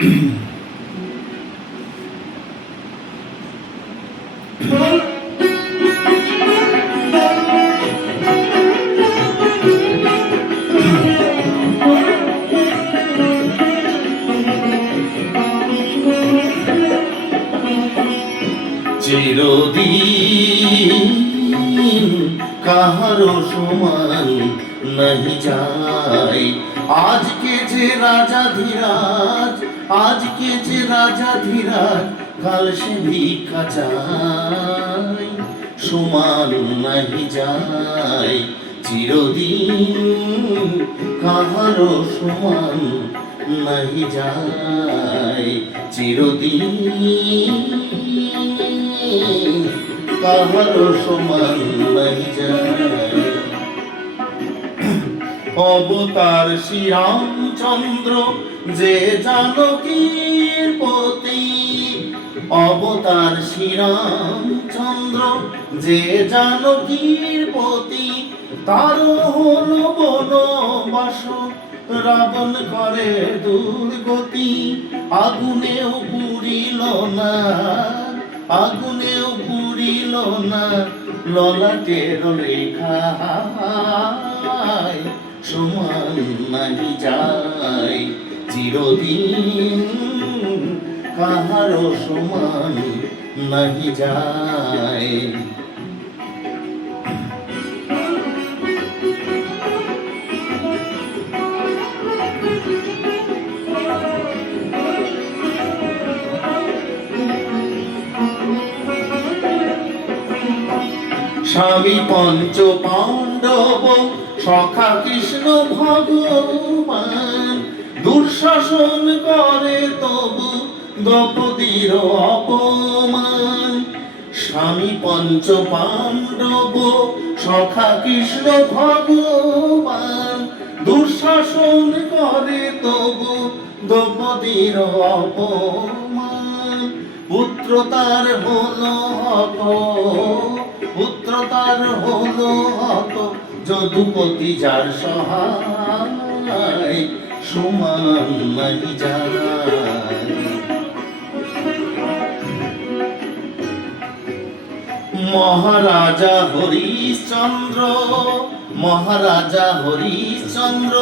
চিরদিন কাহারো সমান নাহি যায়। আজকে যে রাজা ধীরাজ, আজকে যে রাজা ধীরাজ, কাল সে ভিক্ষা চায়, সমান নাহি যায়। চিরদিন কাহারো সমান নাহি যায়। চিরদিন কাহারো সমান নাহি যায়। অবতার শ্রীরামচন্দ্র যে জানকীর পতি, অবতার শ্রীরামচন্দ্র যে জানকীর পতি, তার হল বনবাস রাবণ করে দুর্গতি। আগুনেও পুরিল না, আগুনেও পুরিল না ললাটের রেখা, সমান নাহি যায়। চিরদিন কাহারো সমান নাহি যায়। স্বামী পঞ্চ পাণ্ডব সখা কৃষ্ণ ভগবান, দুঃশাসন করে তবু দ্রৌপদীর অপমান। স্বামী পঞ্চ পাণ্ডব সখা কৃষ্ণ ভগবান, দুঃশাসন করে তবু দ্রৌপদীর অপমান। পুত্র তার হলো হত, পুত্র তার হলো হত, যদুপতি যার সহায়, সমান নাহি যায়। মহারাজা হরিশ্চন্দ্র, মহারাজা হরিশ্চন্দ্র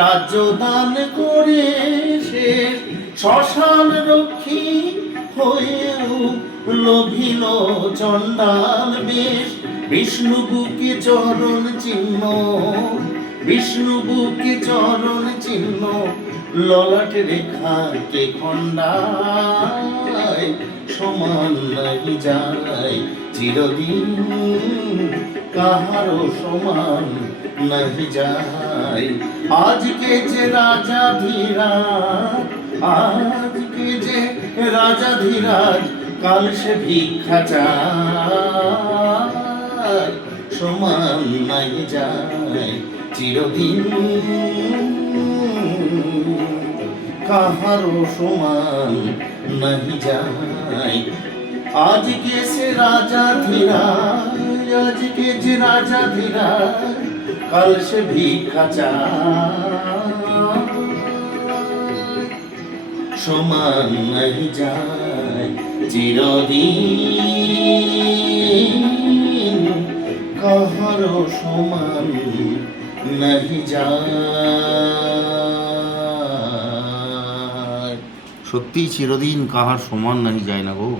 রাজ্য দান করে শেষ, শ্মশান রক্ষী হয়েও লোভিল চণ্ডাল বেশ। বিষ্ণু বুকে চরণ চিহ্ন, বিষ্ণু বুকে চরণ চিহ্ন, ললাট রেখা কে খণ্ডায়, সমান নাহি যায়। চিরদিন কাহারো সমান নাহি যায়। আজকে যে রাজা ধীরাজ, আজকে যে রাজা ধীরাজ, কাল সে ভিক্ষা চায়, সমান নাহি যায়। চিরদিন কাহারো সমান নাহি যায়। আজকে সে রাজা ধীরাজ, আজকে যে রাজা ধীরাজ, কাল সে ভিক্ষা চায়, সমান নাহি যায়। চিরদিন কাহারো সমান নাহি যায়। সত্যি চিরদিন কাহার সমান নাহি যায় না গো।